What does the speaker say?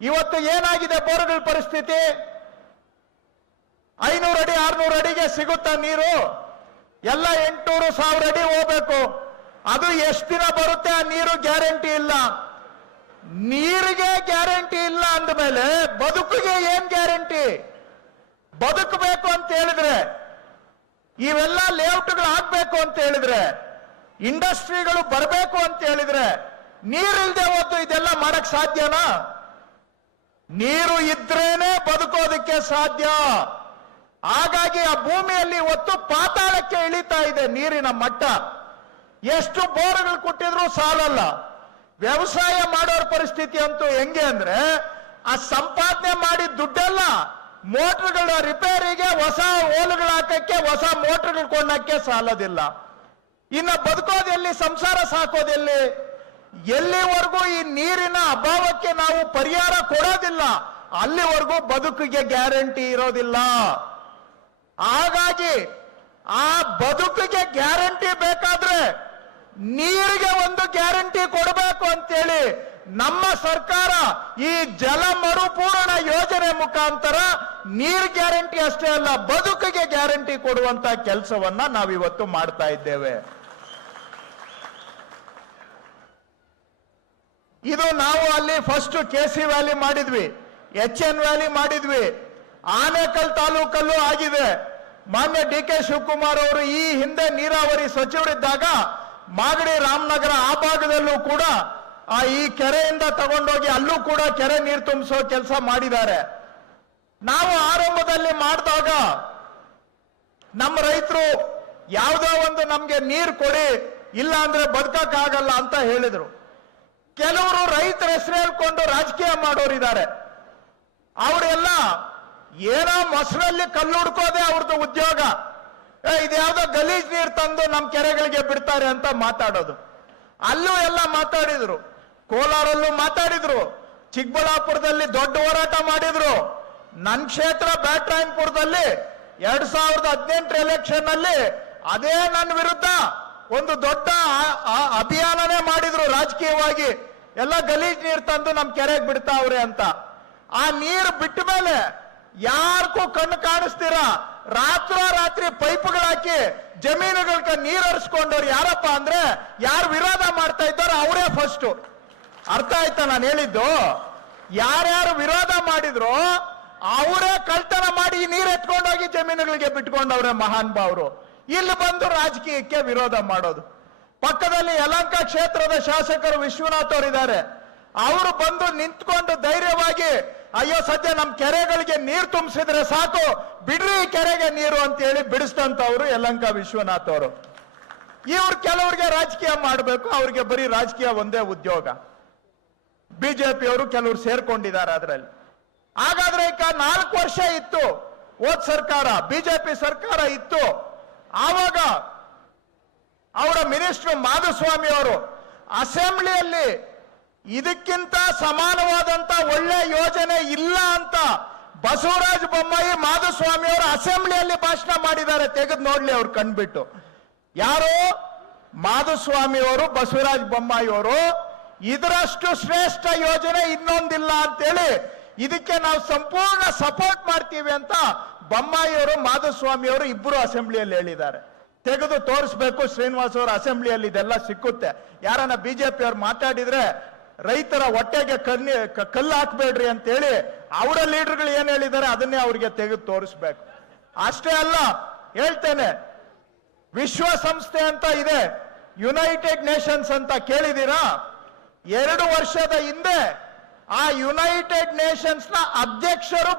ಇವತ್ತು ಏನಾಗಿದೆ ಬೋರ್ಗಳ ಪರಿಸ್ಥಿತಿ? 500 ಅಡಿ 600 ಅಡಿಗೆ ಸಿಗುತ್ತಾ ನೀರು? ಎಲ್ಲ 800 1000 ಅಡಿ ಹೋಗ್ಬೇಕು. ಅದು ಎಷ್ಟು ದಿನ ಬರುತ್ತೆ ಆ ನೀರು ಗ್ಯಾರಂಟಿ ಇಲ್ಲ. ನೀರಿಗೆ ಗ್ಯಾರಂಟಿ ಇಲ್ಲ ಅಂದಮೇಲೆ ಬದುಕಿಗೆ ಏನ್ ಗ್ಯಾರಂಟಿ? ಬದುಕಬೇಕು ಅಂತ ಹೇಳಿದ್ರೆ, ಇವೆಲ್ಲ ಲೇಔಟ್ಗಳು ಆಗ್ಬೇಕು ಅಂತ ಹೇಳಿದ್ರೆ, ಇಂಡಸ್ಟ್ರಿಗಳು ಬರಬೇಕು ಅಂತ ಹೇಳಿದ್ರೆ, ನೀರಿಲ್ದೆ ಹೋದ್ದು ಇದೆಲ್ಲ ಮಾಡಕ್ ಸಾಧ್ಯನಾ? ನೀರು ಇದ್ರೇನೆ ಬದುಕೋದಕ್ಕೆ ಸಾಧ್ಯ. ಹಾಗಾಗಿ ಆ ಭೂಮಿಯಲ್ಲಿ ಇವತ್ತು ಪಾತಾಳಕ್ಕೆ ಇಳಿತಾ ಇದೆ ನೀರಿನ ಮಟ್ಟ. ಎಷ್ಟು ಬೋರ್ಗಳು ಕೊಟ್ಟಿದ್ರು ಸಾಲಲ್ಲ. ವ್ಯವಸಾಯ ಮಾಡೋರ ಪರಿಸ್ಥಿತಿ ಅಂತೂ ಹೆಂಗೆ ಅಂದ್ರೆ, ಆ ಸಂಪಾದನೆ ಮಾಡಿದ ದುಡ್ಡೆಲ್ಲ ಮೋಟರ್ಗಳ ರಿಪೇರಿಗೆ, ಹೊಸ ಓಲುಗಳು ಹಾಕಕ್ಕೆ, ಹೊಸ ಮೋಟರ್ಗಳು ಕೊಂಡಕ್ಕೆ ಸಾಲೋದಿಲ್ಲ. ಇನ್ನು ಬದುಕೋದೆಲ್ಲಿ? ಸಂಸಾರ ಸಾಕೋದೆಲ್ಲಿ? ಎಲ್ಲಿವರೆಗೂ ಈ ನೀರಿನ ಅಭಾವಕ್ಕೆ ನಾವು ಪರಿಹಾರ ಕೊಡೋದಿಲ್ಲ ಅಲ್ಲಿವರೆಗೂ ಬದುಕಿಗೆ ಗ್ಯಾರಂಟಿ ಇರೋದಿಲ್ಲ. ಹಾಗಾಗಿ ಆ ಬದುಕಿಗೆ ಗ್ಯಾರಂಟಿ ಬೇಕಾದ್ರೆ ನೀರಿಗೆ ಒಂದು ಗ್ಯಾರಂಟಿ ಕೊಡಬೇಕು ಅಂತೇಳಿ ನಮ್ಮ ಸರ್ಕಾರ ಈ ಜಲ ಮರುಪೂರಣ ಯೋಜನೆ ಮುಖಾಂತರ ನೀರ್ ಗ್ಯಾರಂಟಿ ಅಷ್ಟೇ ಅಲ್ಲ, ಬದುಕಿಗೆ ಗ್ಯಾರಂಟಿ ಕೊಡುವಂತ ಕೆಲಸವನ್ನ ನಾವಿವತ್ತು ಮಾಡ್ತಾ ಇದ್ದೇವೆ. ಇದು ನಾವು ಅಲ್ಲಿ ಫಸ್ಟ್ ಕೆಸಿ ವ್ಯಾಲಿ ಮಾಡಿದ್ವಿ, HN ವ್ಯಾಲಿ ಮಾಡಿದ್ವಿ, ಆನೇಕಲ್ ತಾಲೂಕಲ್ಲೂ ಆಗಿದೆ. ಮಾನ್ಯ DK ಶಿವಕುಮಾರ್ ಅವರು ಈ ಹಿಂದೆ ನೀರಾವರಿ ಸಚಿವರಿದ್ದಾಗ ಮಾಗಡಿ ರಾಮನಗರ ಆ ಭಾಗದಲ್ಲೂ ಕೂಡ ಈ ಕೆರೆಯಿಂದ ತಗೊಂಡೋಗಿ ಅಲ್ಲೂ ಕೂಡ ಕೆರೆ ನೀರು ತುಂಬಿಸೋ ಕೆಲಸ ಮಾಡಿದ್ದಾರೆ. ನಾವು ಆರಂಭದಲ್ಲಿ ಮಾಡಿದಾಗ ನಮ್ಮ ರೈತರು ಯಾವುದೋ ಒಂದು ನಮ್ಗೆ ನೀರು ಕೊಡಿ, ಇಲ್ಲ ಅಂದ್ರೆ ಬದುಕಕ್ಕಾಗಲ್ಲ ಅಂತ ಹೇಳಿದ್ರು. ಕೆಲವರು ರೈತರ ಹೆಸರು ಹೇಳ್ಕೊಂಡು ರಾಜಕೀಯ ಮಾಡೋರಿದ್ದಾರೆ. ಅವರೆಲ್ಲ ಏನೋ ಮೊಸರಲ್ಲಿ ಕಲ್ಲು ಹುಡ್ಕೋದೆ ಅವ್ರದ್ದು ಉದ್ಯೋಗ. ಇದ್ಯಾವುದೋ ಗಲೀಜ್ ನೀರು ತಂದು ನಮ್ಮ ಕೆರೆಗಳಿಗೆ ಬಿಡ್ತಾರೆ ಅಂತ ಮಾತಾಡೋದು. ಅಲ್ಲೂ ಎಲ್ಲ ಮಾತಾಡಿದ್ರು, ಕೋಲಾರಲ್ಲೂ ಮಾತಾಡಿದ್ರು, ಚಿಕ್ಕಬಳ್ಳಾಪುರದಲ್ಲಿ ದೊಡ್ಡ ಹೋರಾಟ ಮಾಡಿದ್ರು. ನನ್ನ ಕ್ಷೇತ್ರ ಬ್ಯಾಟ್ರಾಯನ್ಪುರದಲ್ಲಿ 2018 ಎಲೆಕ್ಷನ್ ಅಲ್ಲಿ ಅದೇ ನನ್ನ ವಿರುದ್ಧ ಒಂದು ದೊಡ್ಡ ಅಭಿಯಾನನೇ ಮಾಡಿದ್ರು. ರಾಜಕೀಯವಾಗಿ ಎಲ್ಲ ಗಲೀಜ್ ನೀರು ತಂದು ನಮ್ ಕೆರೆಗೆ ಬಿಡ್ತಾವ್ರೆ ಅಂತ. ಆ ನೀರು ಬಿಟ್ಟ ಮೇಲೆ ಯಾರಿಗೂ ಕಣ್ಣು ಕಾಣಿಸ್ತೀರಾ, ರಾತ್ರಿ ಪೈಪ್ಗಳಾಕಿ ಜಮೀನುಗಳಿಗೆ ನೀರು ಹರಿಸ್ಕೊಂಡವ್ರು ಯಾರಪ್ಪ ಅಂದ್ರೆ, ಯಾರು ವಿರೋಧ ಮಾಡ್ತಾ ಇದ್ದಾರೋ ಅವರೇ ಫಸ್ಟ್. ಅರ್ಥ ಆಯ್ತಾ ನಾನು ಹೇಳಿದ್ದು? ಯಾರ್ಯಾರು ವಿರೋಧ ಮಾಡಿದ್ರು ಅವರೇ ಕಳ್ತನ ಮಾಡಿ ನೀರು ಎತ್ಕೊಂಡೋಗಿ ಜಮೀನುಗಳಿಗೆ ಬಿಟ್ಕೊಂಡವ್ರೆ ಮಹಾನ್ ಭಾವರು. ಇಲ್ಲಿ ಬಂದು ರಾಜಕೀಯಕ್ಕೆ ವಿರೋಧ ಮಾಡೋದು. ಪಕ್ಕದಲ್ಲಿ ಯಲಹಂಕ ಕ್ಷೇತ್ರದ ಶಾಸಕರು ವಿಶ್ವನಾಥ್ ಅವರಿದ್ದಾರೆ. ಅವರು ಬಂದು ನಿಂತ್ಕೊಂಡು ಧೈರ್ಯವಾಗಿ, ಅಯ್ಯೋ ಸದ್ಯ ನಮ್ ಕೆರೆಗಳಿಗೆ ನೀರು ತುಂಬಿಸಿದ್ರೆ ಸಾಕು, ಬಿಡ್ರಿ ಕೆರೆಗೆ ನೀರು ಅಂತ ಹೇಳಿ ಬಿಡಿಸ್ತಂತವ್ರು ಯಲಹಂಕ ವಿಶ್ವನಾಥ್ ಅವರು. ಇವ್ರು ಕೆಲವ್ರಿಗೆ ರಾಜಕೀಯ ಮಾಡಬೇಕು, ಅವ್ರಿಗೆ ಬರೀ ರಾಜಕೀಯ ಒಂದೇ ಉದ್ಯೋಗ. ಬಿಜೆಪಿ ಅವರು ಕೆಲವರು ಸೇರ್ಕೊಂಡಿದ್ದಾರೆ ಅದರಲ್ಲಿ. ಹಾಗಾದ್ರೆ ಈಗ 4 ವರ್ಷ ಇತ್ತು ಹೋದ್ ಸರ್ಕಾರ, ಬಿಜೆಪಿ ಸರ್ಕಾರ ಇತ್ತು. ಆವಾಗ ಅವರ ಮಿನಿಸ್ಟರ್ ಮಾಧುಸ್ವಾಮಿ ಅವರು ಅಸೆಂಬ್ಲಿಯಲ್ಲಿ ಇದಕ್ಕಿಂತ ಸಮಾನವಾದಂತ ಒಳ್ಳೆ ಯೋಜನೆ ಇಲ್ಲ ಅಂತ ಬಸವರಾಜ ಬೊಮ್ಮಾಯಿ ಮಾಧುಸ್ವಾಮಿ ಅವರು ಅಸೆಂಬ್ಲಿಯಲ್ಲಿ ಭಾಷಣ ಮಾಡಿದ್ದಾರೆ. ತೆಗೆದು ನೋಡ್ಲಿ ಅವ್ರು ಕಂಡ್ಬಿಟ್ಟು. ಯಾರು? ಮಾಧುಸ್ವಾಮಿ ಅವರು, ಬಸವರಾಜ ಬೊಮ್ಮಾಯಿ ಅವರು. ಇದರಷ್ಟು ಶ್ರೇಷ್ಠ ಯೋಜನೆ ಇನ್ನೊಂದಿಲ್ಲ ಅಂತೇಳಿ ಇದಕ್ಕೆ ನಾವು ಸಂಪೂರ್ಣ ಸಪೋರ್ಟ್ ಮಾಡ್ತೀವಿ ಅಂತ ಬೊಮ್ಮಾಯಿ ಅವರು ಮಾಧುಸ್ವಾಮಿ ಅವರು ಇಬ್ಬರು ಅಸೆಂಬ್ಲಿಯಲ್ಲಿ ಹೇಳಿದ್ದಾರೆ. ತೆಗೆದು ತೋರಿಸ್ಬೇಕು ಶ್ರೀನಿವಾಸ್ ಅವರ ಅಸೆಂಬ್ಲಿಯಲ್ಲಿ ಇದೆಲ್ಲ ಸಿಕ್ಕುತ್ತೆ. ಯಾರನ್ನ ಬಿಜೆಪಿ ಅವ್ರು ಮಾತಾಡಿದ್ರೆ ರೈತರ ಹೊಟ್ಟೆಗೆ ಕಲ್ಲು ಹಾಕ್ಬೇಡ್ರಿ ಅಂತೇಳಿ ಅವರ ಲೀಡರ್ಗಳು ಏನ್ ಹೇಳಿದ್ದಾರೆ ಅದನ್ನೇ ಅವ್ರಿಗೆ ತೆಗೆದು ತೋರಿಸ್ಬೇಕು. ಅಷ್ಟೇ ಅಲ್ಲ, ಹೇಳ್ತೇನೆ, ವಿಶ್ವಸಂಸ್ಥೆ ಅಂತ ಇದೆ, ಯುನೈಟೆಡ್ ನೇಷನ್ಸ್ ಅಂತ ಕೇಳಿದೀರಾ? 2 ವರ್ಷದ ಹಿಂದೆ ಆ ಯುನೈಟೆಡ್ ನೇಷನ್ಸ್ ನ ಅಧ್ಯಕ್ಷರು